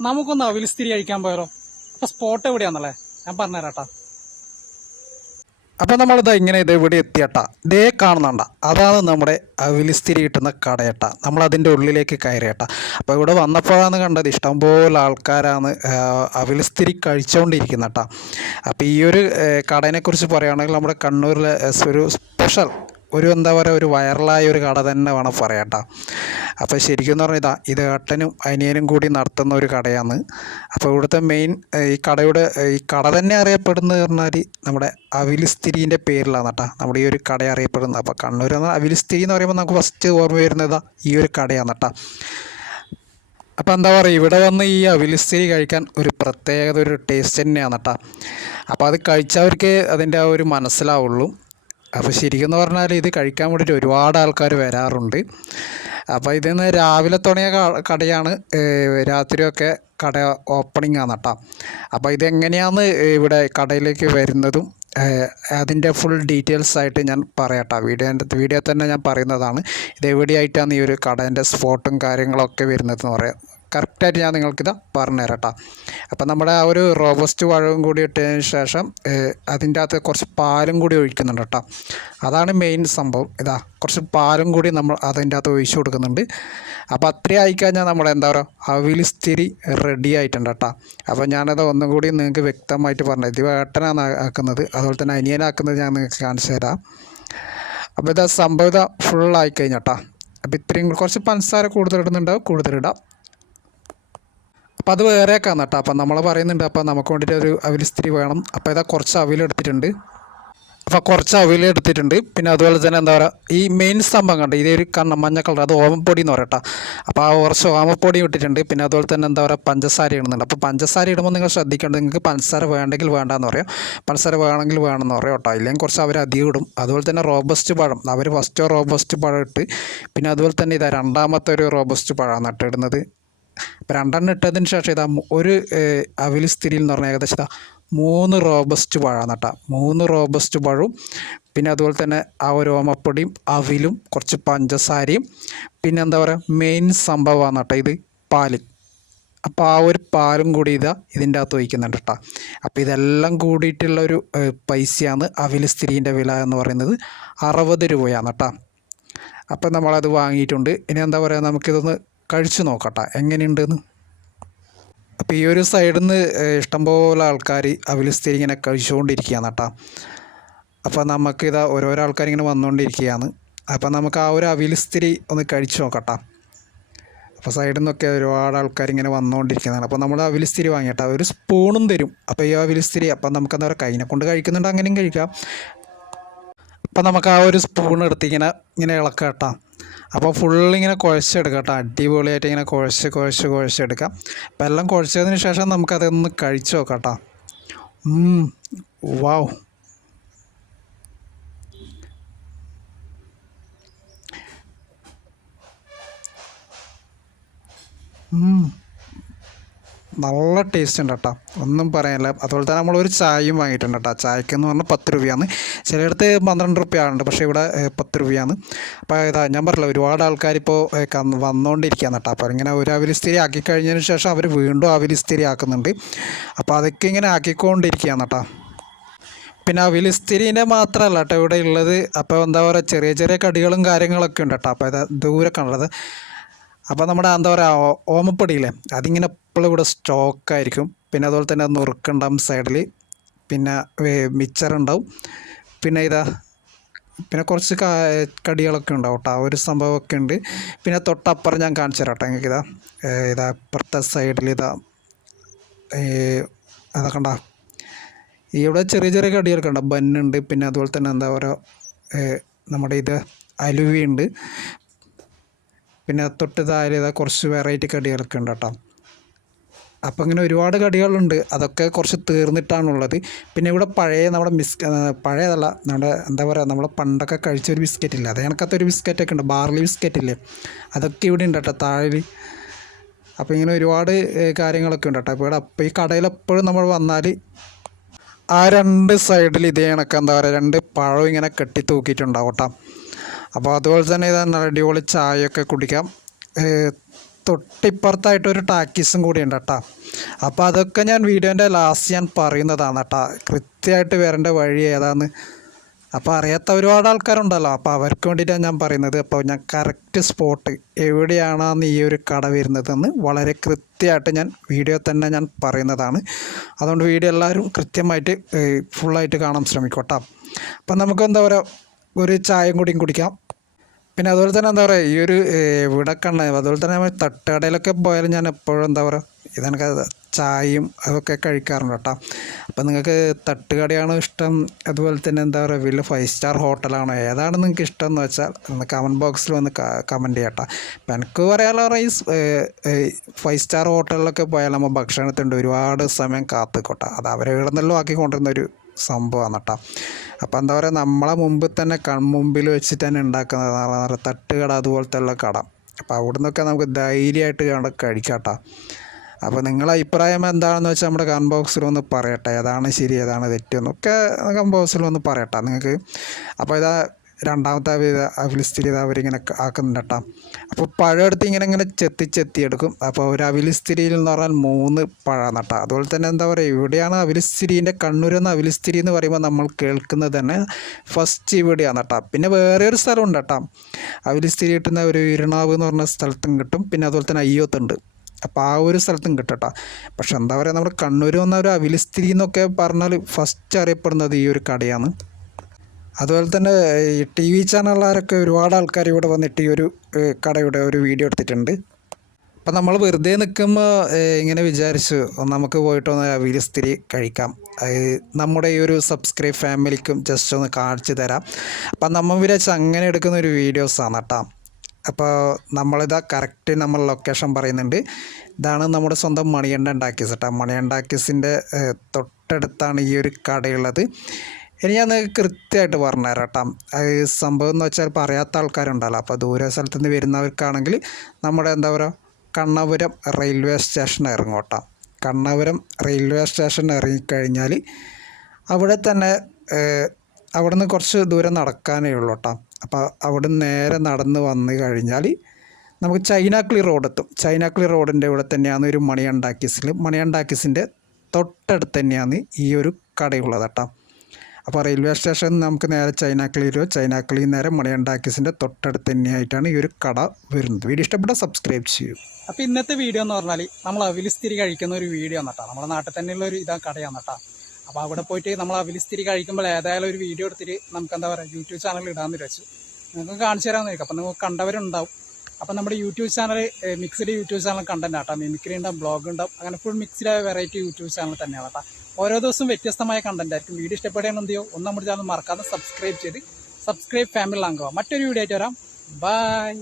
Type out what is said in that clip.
നമുക്കൊന്ന് അവിലിസ്തിരി കഴിക്കാൻ പോയാലോ അപ്പൊ സ്പോട്ട് എവിടെയാന്നല്ലേ? ഞാൻ പറഞ്ഞുതരാട്ടാ. അപ്പം നമ്മളിത് ഇങ്ങനെ ഇത് ഇവിടെ എത്തിയട്ട. ദേ കാണുന്നുണ്ട. അതാണ് നമ്മുടെ അവിലിസ്തിരി കിട്ടുന്ന കടയട്ട. നമ്മൾ അതിന്റെ ഉള്ളിലേക്ക് കയറിയട്ട. അപ്പോൾ ഇവിടെ വന്നപ്പോഴാണ് കണ്ടത് ഇഷ്ടംപോലെ ആൾക്കാരാണ് അവിലിസ്ഥിരി അവിലിസ്തിരി കഴിച്ചുകൊണ്ടിരിക്കുന്നട്ട അപ്പോൾ ഈ ഒരു കടേനെക്കുറിച്ച് പറയുകയാണെങ്കിൽ നമ്മുടെ കണ്ണൂരിലെ ഒരു സ്പെഷ്യൽ ഒരു എന്താ പറയുക ഒരു വൈറലായ ഒരു കട തന്നെ വേണം പറയാട്ട അപ്പോൾ ശരിക്കും പറഞ്ഞാൽ ഇതാ ഇത് ഏട്ടനും അനിയനും കൂടി നടത്തുന്ന ഒരു കടയാണ്. അപ്പോൾ ഇവിടുത്തെ മെയിൻ ഈ കടയുടെ ഈ കട തന്നെ അറിയപ്പെടുന്നത് പറഞ്ഞാൽ നമ്മുടെ അവിലിസ്തിരീന്റെ പേരിലാണ് കേട്ടോ നമ്മുടെ ഈ ഒരു കട അറിയപ്പെടുന്നത്. അപ്പോൾ കണ്ണൂർ എന്ന സ്ത്രീ എന്ന് പറയുമ്പോൾ നമുക്ക് ഫസ്റ്റ് ഓർമ്മ വരുന്നത് ഈ ഒരു കടയാണ് കേട്ടോ അപ്പോൾ എന്താ പറയുക ഇവിടെ വന്ന് ഈ അവിലിസ്തിരി കഴിക്കാൻ ഒരു പ്രത്യേകത ഒരു ടേസ്റ്റ് തന്നെയാണ് കേട്ടോ അപ്പോൾ അത് കഴിച്ചവർക്ക് അതിന്റെ ആ ഒരു മനസ്സിലാവുള്ളൂ. അപ്പോൾ ശരിക്കും പറഞ്ഞാൽ ഇത് കഴിക്കാൻ വേണ്ടിയിട്ട് ഒരുപാട് ആൾക്കാർ വരാറുണ്ട്. അപ്പോൾ ഇതിന്ന് രാവിലെ തുടങ്ങിയ കടയാണ് രാത്രിയൊക്കെ കട ഓപ്പണിംഗ് ആണ് കേട്ടോ അപ്പോൾ ഇതെങ്ങനെയാണ് ഇവിടെ കടയിലേക്ക് വരുന്നതും അതിന്റെ ഫുൾ ഡീറ്റെയിൽസ് ആയിട്ട് ഞാൻ പറയാട്ടോ. വീഡിയോ വീഡിയോ തന്നെ ഞാൻ പറയുന്നതാണ്. ഇത് എവിടെയായിട്ടാണ് ഈ ഒരു കടേന്റെ സ്പോട്ടും കാര്യങ്ങളൊക്കെ വരുന്നതെന്ന് പറയാം. കറക്റ്റായിട്ട് ഞാൻ നിങ്ങൾക്കിത് പറഞ്ഞുതരാം കേട്ടോ അപ്പം നമ്മുടെ ആ ഒരു റോബസ്റ്റ് പഴവും കൂടി ഇട്ടതിന് ശേഷം അതിന്റെ അകത്ത് കുറച്ച് പാലും കൂടി ഒഴിക്കുന്നുണ്ട് കേട്ടോ അതാണ് മെയിൻ സംഭവം. ഇതാ കുറച്ച് പാലും കൂടി നമ്മൾ അതിന്റെ അകത്ത് ഒഴിച്ചു കൊടുക്കുന്നുണ്ട്. അപ്പോൾ അത്രയും ആയിക്കഴിഞ്ഞാൽ നമ്മുടെ എന്താ പറയുക അവിലിസ്തിരി റെഡി ആയിട്ടുണ്ട് കേട്ടോ അപ്പോൾ ഞാനത് ഒന്നും കൂടി നിങ്ങൾക്ക് വ്യക്തമായിട്ട് പറഞ്ഞു ഇത് ഏട്ടനാണ് ആക്കുന്നത്. അതുപോലെ തന്നെ അനിയനാക്കുന്നത് ഞാൻ നിങ്ങൾക്ക് കാണിച്ചു തരാം. അപ്പോൾ ഇതാ സംഭവം ഇതാ ഫുള്ളായി കഴിഞ്ഞാട്ടാ അപ്പോൾ ഇത്രയും കുറച്ച് പഞ്ചസാര കൂടുതലിടുന്നുണ്ടാവും കൂടുതലിടാം അപ്പോൾ അത് വേറെയൊക്കെയാണ് കേട്ടോ. അപ്പം നമ്മൾ പറയുന്നുണ്ട് അപ്പോൾ നമുക്ക് വേണ്ടിയിട്ട് ഒരു അവിൽ സ്ത്രീ വേണം. അപ്പോൾ ഇതാ കുറച്ച് അവിൽ അവിലെടുത്തിട്ടുണ്ട് അപ്പോൾ കുറച്ച് അവിൽ എടുത്തിട്ടുണ്ട്. പിന്നെ അതുപോലെ തന്നെ എന്താ പറയുക ഈ മെയിൻ സ്തംഭം കണ്ട്? ഇതേ ഒരു കണ്ണ മഞ്ഞ കളർ അത് ഓമപ്പൊടി എന്ന് പറയട്ടെ അപ്പോൾ ആ കുറച്ച് ഓമപ്പൊടി ഇട്ടിട്ടുണ്ട്. പിന്നെ അതുപോലെ തന്നെ എന്താ പറയുക പഞ്ചസാര ഇടുന്നുണ്ട്. അപ്പോൾ പഞ്ചസാര ഇടുമ്പോൾ നിങ്ങൾ ശ്രദ്ധിക്കേണ്ടത് നിങ്ങൾക്ക് പഞ്ചസാര വേണ്ടെങ്കിൽ വേണ്ടാന്ന് പറയും. പഞ്ചസാര വേണമെങ്കിൽ വേണമെന്ന് പറയും കേട്ടോ. ഇല്ലെങ്കിൽ കുറച്ച് അവർ അധികം ഇടും. അതുപോലെ തന്നെ റോബസ്റ്റ് പഴം. അവർ ഫസ്റ്റ് റോബസ്റ്റ് പഴം ഇട്ട് പിന്നെ അതുപോലെ തന്നെ ഇതാ രണ്ടാമത്തെ ഒരു റോബസ്റ്റ് പഴമാണ് കേട്ടോ ഇപ്പം രണ്ടെണ്ണം ഇട്ടതിന് ശേഷം ഇതാ ഒരു അവിൽ സ്ഥിതിയിൽ എന്ന് പറഞ്ഞാൽ ഏകദേശം ഇതാ മൂന്ന് റോബസ്റ്റ് പഴം നട്ട മൂന്ന് റോബസ്റ്റ് പഴവും പിന്നെ അതുപോലെ തന്നെ ആ ഒരു ഓമപ്പൊടിയും അവിലും കുറച്ച് പഞ്ചസാരയും പിന്നെ എന്താ പറയുക മെയിൻ സംഭവമാണ് കേട്ടോ ഇത് പാൽ. അപ്പോൾ ആ ഒരു പാലും കൂടി ഇതാ ഇതിന്റെ അകത്ത് ഒഴിക്കുന്നുണ്ട് കേട്ടോ. അപ്പോൾ ഇതെല്ലാം കൂടിയിട്ടുള്ള ഒരു പൈസയാണ് അവിൽ സ്ത്രീന്റെ വില എന്ന് പറയുന്നത് അറുപത് രൂപയാണ് കേട്ടോ. അപ്പം നമ്മളത് വാങ്ങിയിട്ടുണ്ട്. ഇനി എന്താ പറയുക നമുക്കിതൊന്ന് കഴിച്ചു നോക്കട്ടെ. എങ്ങനെയുണ്ടെന്ന്? അപ്പോൾ ഈ ഒരു സൈഡിൽ നിന്ന് ഇഷ്ടംപോലെ ആൾക്കാർ അവിലിസ്തിരി ഇങ്ങനെ കഴിച്ചുകൊണ്ടിരിക്കുകയാണ് കേട്ടോ. അപ്പോൾ നമുക്കിതാ ഓരോരോ ആൾക്കാർ ഇങ്ങനെ വന്നുകൊണ്ടിരിക്കുകയാണ്. അപ്പോൾ നമുക്ക് ആ ഒരു അവിലിസ്തിരി ഒന്ന് കഴിച്ചു നോക്കട്ടെ. അപ്പോൾ സൈഡിൽ നിന്നൊക്കെ ഒരുപാട് ആൾക്കാർ ഇങ്ങനെ വന്നുകൊണ്ടിരിക്കുന്നതാണ് അപ്പോൾ നമ്മൾ അവിലിസ്തിരി വാങ്ങിയിട്ട് ഒരു സ്പൂണും തരും. അപ്പോൾ ഈ അവിലിസ്തിരി അപ്പം നമുക്ക് എന്താ പറയുക കൈനെ കൊണ്ട് കഴിക്കുന്നുണ്ട് അങ്ങനെയും കഴിക്കാം. അപ്പം നമുക്ക് ആ ഒരു സ്പൂൺ എടുത്തിങ്ങനെ ഇങ്ങനെ ഇളക്കാം കേട്ടോ അപ്പോൾ ഫുള്ളിങ്ങനെ കുഴച്ചെടുക്കാം കേട്ടോ. അടിപൊളിയായിട്ട് ഇങ്ങനെ കുഴച്ച് കുഴച്ച് കുഴച്ചെടുക്കാം. അപ്പോൾ എല്ലാം കുഴച്ചതിന് ശേഷം നമുക്കതൊന്ന് കഴിച്ച് നോക്കാം കേട്ടോ. വാവ് നല്ല ടേസ്റ്റ് ഉണ്ട് കേട്ടോ ഒന്നും പറയാനില്ല. അതുപോലെ തന്നെ നമ്മളൊരു ചായയും വാങ്ങിയിട്ടുണ്ട് കേട്ടോ ചായക്ക് എന്ന് പറഞ്ഞാൽ പത്ത് രൂപയാണ്. ചിലയിടത്ത് പന്ത്രണ്ട് രൂപയാണുണ്ട് പക്ഷേ ഇവിടെ പത്ത് രൂപയാണ്. അപ്പോൾ ഇതാ ഞാൻ പറഞ്ഞില്ല ഒരുപാട് ആൾക്കാർ ഇപ്പോൾ വന്നുകൊണ്ടിരിക്കുകയാണ് കേട്ടോ അപ്പോൾ ഇങ്ങനെ ഒരു അവലിസ്ഥിരി ആക്കി കഴിഞ്ഞതിന് ശേഷം അവർ വീണ്ടും അവലിസ്ഥിരി ആക്കുന്നുണ്ട്. അപ്പോൾ അതൊക്കെ ഇങ്ങനെ ആക്കിക്കൊണ്ടിരിക്കുകയാണ് കേട്ടോ പിന്നെ അവിലിസ്തിരീന്റെ മാത്രമല്ല കേട്ടോ ഇവിടെ ഉള്ളത് അപ്പോൾ എന്താ പറയുക ചെറിയ ചെറിയ കടികളും കാര്യങ്ങളൊക്കെ ഉണ്ട് കേട്ടോ അപ്പോൾ ഇത് ദൂരെ കണ്ടത് അപ്പോൾ നമ്മുടെ എന്താ പറയുക ഓമപ്പൊടിയില്ലേ അതിങ്ങനെ എപ്പോഴും ഇവിടെ സ്റ്റോക്കായിരിക്കും പിന്നെ അതുപോലെ തന്നെ നുറുക്കുണ്ടാവും സൈഡിൽ പിന്നെ മിച്ചർ ഉണ്ടാവും. പിന്നെ ഇതാ പിന്നെ കുറച്ച് കടികളൊക്കെ ഉണ്ടാവും കേട്ടോ ആ ഒരു സംഭവമൊക്കെ ഉണ്ട്. പിന്നെ തൊട്ടപ്പുറം ഞാൻ കാണിച്ചു തരാം കേട്ടോ ഇതാ ഇതാ അപ്പുറത്തെ സൈഡിൽ ഇതാ. അതാ ഉണ്ടാ ഇവിടെ ചെറിയ ചെറിയ കടികളൊക്കെ ഉണ്ട്. ബന്നുണ്ട് പിന്നെ അതുപോലെ തന്നെ എന്താ പറയുക നമ്മുടെ ഇത് അലുവയുണ്ട് പിന്നെ തൊട്ട് താഴെ കുറച്ച് വെറൈറ്റി കടികളൊക്കെ ഉണ്ട് കേട്ടോ അപ്പോൾ ഇങ്ങനെ ഒരുപാട് കടികളുണ്ട്. അതൊക്കെ കുറച്ച് തീർന്നിട്ടാണുള്ളത്. പിന്നെ ഇവിടെ പഴയ നമ്മുടെ മിസ് പഴയതല്ല നമ്മുടെ എന്താ പറയുക നമ്മൾ പണ്ടൊക്കെ കഴിച്ച ഒരു ബിസ്ക്കറ്റ് ഇല്ല? അത് കണക്കത്തെ ഒരു ബിസ്ക്കറ്റൊക്കെ ഉണ്ട്. ബാർലി ബിസ്ക്കറ്റ് ഇല്ലേ? അതൊക്കെ ഇവിടെ ഉണ്ട് കേട്ടോ താഴെ. അപ്പോൾ ഇങ്ങനെ ഒരുപാട് കാര്യങ്ങളൊക്കെ ഉണ്ട് കേട്ടോ. അപ്പോൾ ഇവിടെ അപ്പോൾ ഈ കടയിൽ എപ്പോഴും നമ്മൾ വന്നാൽ ആ രണ്ട് സൈഡിൽ ഇതേ കണക്ക് എന്താ പറയുക രണ്ട് പഴം ഇങ്ങനെ കെട്ടി തൂക്കിയിട്ടുണ്ടാവും കേട്ടോ. അപ്പോൾ അതുപോലെ തന്നെ ഇത് നല്ല അടിപൊളി ചായയൊക്കെ കുടിക്കാം. തൊട്ടിപ്പുറത്തായിട്ട് ഒരു ടാക്കീസും കൂടി ഉണ്ട് കേട്ടോ. അപ്പോൾ അതൊക്കെ ഞാൻ വീഡിയോന്റെ ലാസ്റ്റ് ഞാൻ പറയുന്നതാണ് കേട്ടോ. കൃത്യമായിട്ട് വരേണ്ട വഴി ഏതാന്ന്. അപ്പോൾ അറിയാത്ത ഒരുപാട് ആൾക്കാരുണ്ടല്ലോ. അപ്പോൾ അവർക്ക് വേണ്ടിയിട്ടാണ് ഞാൻ പറയുന്നത്. അപ്പോൾ ഞാൻ കറക്റ്റ് സ്പോട്ട് എവിടെയാണെന്ന് ഈ ഒരു കട വരുന്നതെന്ന് വളരെ കൃത്യമായിട്ട് ഞാൻ വീഡിയോ തന്നെ ഞാൻ പറയുന്നതാണ്. അതുകൊണ്ട് വീഡിയോ എല്ലാവരും കൃത്യമായിട്ട് ഫുള്ളായിട്ട് കാണാൻ ശ്രമിക്കട്ടോ അപ്പം നമുക്ക് എന്താ പറയുക ഒരു ചായയും കൂടിയും കുടിക്കാം. പിന്നെ അതുപോലെ തന്നെ എന്താ പറയുക ഈ ഒരു വിടക്കണ്ണ അതുപോലെ തന്നെ നമ്മൾ തട്ടുകടയിലൊക്കെ പോയാലും ഞാൻ എപ്പോഴും എന്താ പറയുക ഇതെനിക്ക് ചായയും അതൊക്കെ കഴിക്കാറുണ്ട് കേട്ടോ. അപ്പം നിങ്ങൾക്ക് തട്ടുകടയാണോ ഇഷ്ടം? അതുപോലെ തന്നെ എന്താ പറയുക വലിയ ഫൈവ് സ്റ്റാർ ഹോട്ടലാണോ ഏതാണ് നിങ്ങൾക്ക് ഇഷ്ടം എന്ന് വെച്ചാൽ ഒന്ന് കമന്റ് ബോക്സിൽ വന്ന് കമന്റ് ചെയ്യട്ടോ അപ്പം എനിക്ക് പറയാനുള്ള ഈ ഫൈവ് സ്റ്റാർ ഹോട്ടലിലൊക്കെ പോയാൽ നമ്മൾ ഭക്ഷണത്തിന്റെ ഒരുപാട് സമയം കാത്തുക്കോട്ടെ. അത് അവരെ ഇവിടുന്നെല്ലാം ആക്കി കൊണ്ടുവരുന്ന ഒരു സംഭവമാണ് കേട്ടോ അപ്പോൾ എന്താ പറയുക നമ്മളെ മുമ്പിൽ തന്നെ കൺമുമ്പിൽ വെച്ചിട്ട് തന്നെ ഉണ്ടാക്കുന്നതാണ് നല്ല തട്ടുകട അതുപോലത്തെ ഉള്ള കട. അപ്പോൾ അവിടെ നിന്നൊക്കെ നമുക്ക് ധൈര്യമായിട്ട് കണ്ട കഴിക്കാം കേട്ടോ അപ്പോൾ നിങ്ങളെ അഭിപ്രായം എന്താണെന്ന് വെച്ചാൽ നമ്മുടെ കമന്റ് ബോക്സിൽ ഒന്ന് പറയട്ടെ. ഏതാണ് ശരി ഏതാണ് തെറ്റെന്നൊക്കെ കമന്റ് ബോക്സിൽ ഒന്ന് പറയട്ടെ നിങ്ങൾക്ക് അപ്പോൾ ഇതാ രണ്ടാമത്തെ അവിലിസ്ഥിതി ഇതാ അവരിങ്ങനെ ആക്കുന്നുണ്ട് കേട്ടോ. അപ്പോൾ പഴം എടുത്ത് ഇങ്ങനെ ഇങ്ങനെ ചെത്തി അപ്പോൾ ഒരു അവിലിസ്ഥിരിയിൽ എന്ന് പറഞ്ഞാൽ മൂന്ന് പഴം കേട്ടോ. അതുപോലെ തന്നെ എന്താ പറയുക ഇവിടെയാണ് കണ്ണൂർ കണ്ണൂരെന്ന അവിലിസ്ഥിരി എന്ന് പറയുമ്പോൾ നമ്മൾ കേൾക്കുന്നത് തന്നെ ഫസ്റ്റ് ഇവിടെയാണ് കേട്ടോ. പിന്നെ വേറെ ഒരു സ്ഥലമുണ്ട് കേട്ടോ. അവിലിസ്ഥിരി കിട്ടുന്ന ഒരു ഇരുണാവ് എന്ന് പറഞ്ഞ സ്ഥലത്തും കിട്ടും. പിന്നെ അതുപോലെ തന്നെ അയ്യോത്തുണ്ട് അപ്പോൾ ആ ഒരു സ്ഥലത്തും കിട്ടും കേട്ടോ. പക്ഷെ എന്താ പറയുക നമ്മുടെ കണ്ണൂർ വന്ന ഒരു അവിലിസ്ഥിരി എന്നൊക്കെ പറഞ്ഞാൽ ഫസ്റ്റ് അറിയപ്പെടുന്നത് ഈ ഒരു കടയാണ്. അതുപോലെ തന്നെ ഈ ടി വി ചാനലുകാരൊക്കെ ഒരുപാട് ആൾക്കാർ ഇവിടെ വന്നിട്ട് ഈ ഒരു കടയുടെ ഒരു വീഡിയോ എടുത്തിട്ടുണ്ട്. അപ്പം നമ്മൾ വെറുതെ നിൽക്കുമ്പോൾ ഇങ്ങനെ വിചാരിച്ചു നമുക്ക് പോയിട്ട് ഒന്ന് അവിലിസ്ഥിരി കഴിക്കാം. നമ്മുടെ ഈ ഒരു സബ്സ്ക്രൈബ് ഫാമിലിക്കും ജസ്റ്റ് ഒന്ന് കാണിച്ചു തരാം. അപ്പം നമ്മൾ വിചാരിച്ച് അങ്ങനെ എടുക്കുന്ന ഒരു വീഡിയോസാണ് കേട്ടോ അപ്പോൾ നമ്മളിതാ കറക്റ്റ് നമ്മൾ ലൊക്കേഷൻ പറയുന്നുണ്ട്. ഇതാണ് നമ്മുടെ സ്വന്തം മണിയണ്ട ഉണ്ടാക്കിയസ് കേട്ടോ മണിയണ്ടാക്കിയസിന്റെ തൊട്ടടുത്താണ് ഈ ഒരു കടയുള്ളത്. ഇനി ഞാൻ കൃത്യമായിട്ട് കൃത്യമായിട്ട് പറഞ്ഞുതരാം കേട്ടോ അത് സംഭവം എന്ന് വെച്ചാൽ പറയാത്ത ആൾക്കാരുണ്ടല്ലോ. അപ്പോൾ ദൂര സ്ഥലത്തു നിന്ന് വരുന്നവർക്കാണെങ്കിൽ നമ്മുടെ എന്താ പറയുക കണ്ണപുരം റെയിൽവേ സ്റ്റേഷൻ ഇറങ്ങും കണ്ണപുരം റെയിൽവേ സ്റ്റേഷൻ ഇറങ്ങിക്കഴിഞ്ഞാൽ അവിടെ തന്നെ അവിടെ നിന്ന് കുറച്ച് ദൂരം നടക്കാനേ ഉള്ളൂ കേട്ടോ. അപ്പോൾ അവിടെ നേരെ നടന്ന് വന്ന് കഴിഞ്ഞാൽ നമുക്ക് ചൈനാക്ലി റോഡ് എത്തും. ചൈനാക്ലി റോഡിന്റെ ഇവിടെ തന്നെയാണ് ഒരു മണിയണ്ടാക്കീസിൽ മണിയണ്ടാക്കീസിന്റെ തൊട്ടടുത്ത് തന്നെയാണ് ഈ ഒരു കടയുള്ളത് കേട്ടോ. അപ്പോൾ റെയിൽവേ സ്റ്റേഷൻ നമുക്ക് നേരെ ചൈനാക്കിളി വരുമോ ചൈനാക്കിളി നേരെ മണിയണ്ടാക്കീസിന്റെ തൊട്ടടുത്ത് തന്നെയായിട്ടാണ് ഈ ഒരു കട വരുന്നത്. വീഡിയോ ഇഷ്ടപ്പെട്ട സബ്സ്ക്രൈബ് ചെയ്യൂ. അപ്പോൾ ഇന്നത്തെ വീഡിയോ എന്ന് പറഞ്ഞാൽ നമ്മൾ അവിലിസ്ഥിരി കഴിക്കുന്ന ഒരു വീഡിയോ ആണ് നമ്മുടെ നാട്ടിൽ തന്നെയുള്ള ഒരു ഇതാ കടയാണ് കേട്ടോ. അപ്പോൾ അവിടെ പോയിട്ട് നമ്മൾ അവിലിസ്ഥിരി കഴിക്കുമ്പോൾ ഏതായാലും ഒരു വീഡിയോ എടുത്തിട്ട് നമുക്ക് എന്താ പറയുക യൂട്യൂബ് ചാനലിൽ ഇടാമെന്ന് വിചാരിച്ചു. നിങ്ങൾക്ക് കാണിച്ചു തരാമെന്ന് ചോദിക്കാം അപ്പം നിങ്ങൾക്ക് കണ്ടവരുണ്ടാവും. അപ്പം നമ്മുടെ YouTube channel mixed YouTube channel content ആട്ടോ. മിമിക്രി ഉണ്ടാവും ബ്ലോഗ് ഉണ്ടാവും. അങ്ങനെ ഫുൾ മിക്സ്ഡ് ആയ വെറൈറ്റി യൂട്യൂബ് ചാനൽ തന്നെയാണ് കേട്ടോ ഓരോ ദിവസവും വ്യത്യസ്തമായ കണ്ടന്റ് ആയിരിക്കും. വീഡിയോ ഇഷ്ടപ്പെടുകയാണ് എന്ത് ചെയ്യോ? ഒന്ന് നമ്മുടെ ചാനൽ മറക്കാതെ സബ്സ്ക്രൈബ് ചെയ്ത് സബ്സ്ക്രൈബ് ഫാമിലി അംഗമാവും മറ്റൊരു വീഡിയോ ആയിട്ട് വരാം. ബൈ